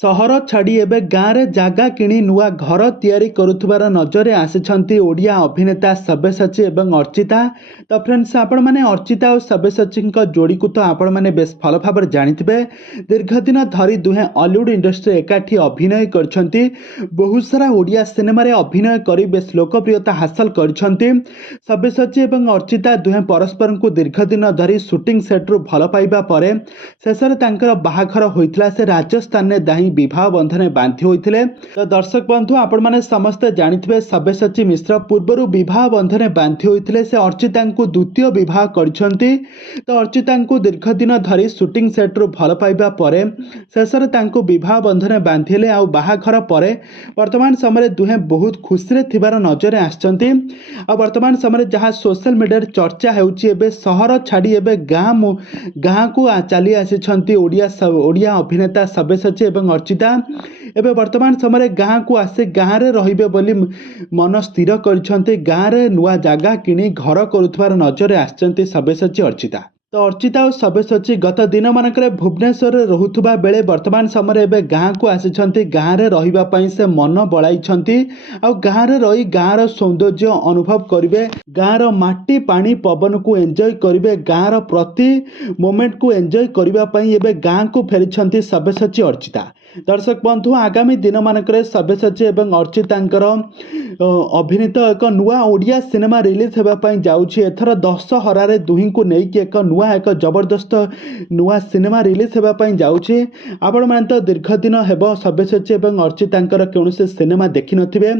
सहर छाड़ी एबे गाँव रे जागा किणी नुआ घर तैयारी करुथुबार नजरे आसिछंती ओडिया अभिनेता सब्यसाची एवं अर्चिता। तो फ्रेंड्स आपण माने अर्चिता और सब्यसाची जोड़ी को तो आपण माने बेस भल भाव जानिथिबे। दीर्घ दिन धरी दुहे हॉलीवुड इंडस्ट्री एकाठी अभिनय करछंती। बहुत सारा ओडिया सिनेमा रे अभिनय करी बेस लोकप्रियता हासिल करछंती। सब्यसाची एवं अर्चिता दुहे परस्पर को दीर्घ दिन धरी शूटिंग सेट रु भल पाइबा परे शेषरे तांकर बाहाघर होइतला। से राजस्थान ने दाही विवाह बंधन बांधि होते। तो दर्शक बंधु आपण माने समस्ते जानिथिबे सब्यसाची मिश्र पूर्वर विवाह बंधन बांधि होते। से अर्चिता को द्वितीय विवाह करछंती। तो अर्चिता को दीर्घ दिन धरी शूटिंग सेट रु भल पाइबा परे शेषरे तांको विवाह बंधन बांधिले। आ बाहाघर परे वर्तमान समय दुहे बहुत खुशी रे थिबार नजरे आछंती। आ वर्तमान समय जहाँ सोशल मीडिया चर्चा हेउची एबे सहर छाड़ी एबे गाँ को चली आसिछंती ओडिया अभिनेता सब्यसाची एवं अर्चिता। एबे वर्तमान समय गाँ को आसे गाँव रे रहिबे बोली मन स्थिर करछंती। गाँव रे नुआ जागा किणी घर करुथबार नजरे आछंती सब्यसाची अर्चिता। तो अर्चिता और सब्यसाची गत दिन मानकरे भुवनेश्वर रहुथुबा बेले वर्तमान समय एबे गाँ को आसिछंती। गाँव रे रहिबा पई से मन बळाइछंती। आ गाँव रे रही गाँव रो सौंदर्य अनुभव करिवे। गाँव रो माटी पानी पवन को एंजॉय करिवे। गाँव रो प्रति मोमेंट को एंजॉय करिबा पई एबे गाँ को फेरिछंती सब्यसाची अर्चिता। दर्शक बंधु आगामी दिन मानकरे सब्यसाची एवं अर्चितांकर अभिनीत एक नुआ ओडिया सिनेमा रिलीज हेबा पई जाउछि। एथर दशहरा रे दुही को नेकी एक जबरदस्त नुआ सिनेमा रिलीज हेबा पई जाउछि। आपण माने तो दीर्घ दिन हेबो सब्यसाची एवं अर्चितांकर कोनोसे सिनेमा देखि नथिबे।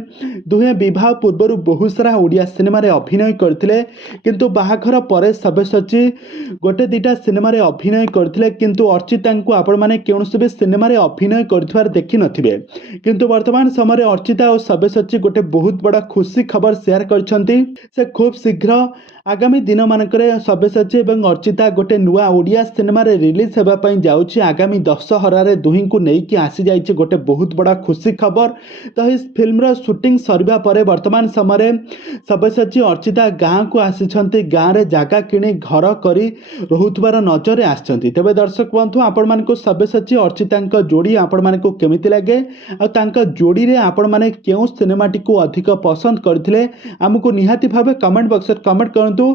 दुहे विवाह पूर्व बहुत सारा ओडिया सिनेमा रे अभिनय करथिले। किंतु बाहाघर परे सब्यसाची गोटे दिटा सिनेमा रे अभिनय करथिले। किंतु अर्चिता को आपण माने कोनोसे भी सिनेमा रे अभिनय करथिबार देखि नथिबे। किंतु वर्तमान समय अर्चिता और सब्यसाची गोटे बहुत बड़ा खुशी खबर शेयर करछंती। से खूब शीघ्र आगामी दिन मानकरे सब्यसाची एवं अर्चिता गोटे नुआ ओडिया सिनेमा रे रिलीज हेबा पई जाउछि। आगामी दशहरा रे दुही को नेकी आसी जाइछि गोटे बहुत बड़ा खुशी खबर। तो इस फिल्म रो शूटिंग सरबा परे वर्तमान समय सब्यसाची अर्चिता गाँ को आसिछंती। गाँ रे जागा किणी घर करी रहुथबार नजरे आछंती। तबे दर्शक बंधु आपण मानको सब्यसाची अर्चितांक जोड़ी आपण मानको केमिति लागे आ तांका जोड़ी रे आपण माने केउ सिनेमाटी को अधिक पसंद करथिले आमको निहाती भाबे कमेंट बॉक्स रे कमेंट करंतु।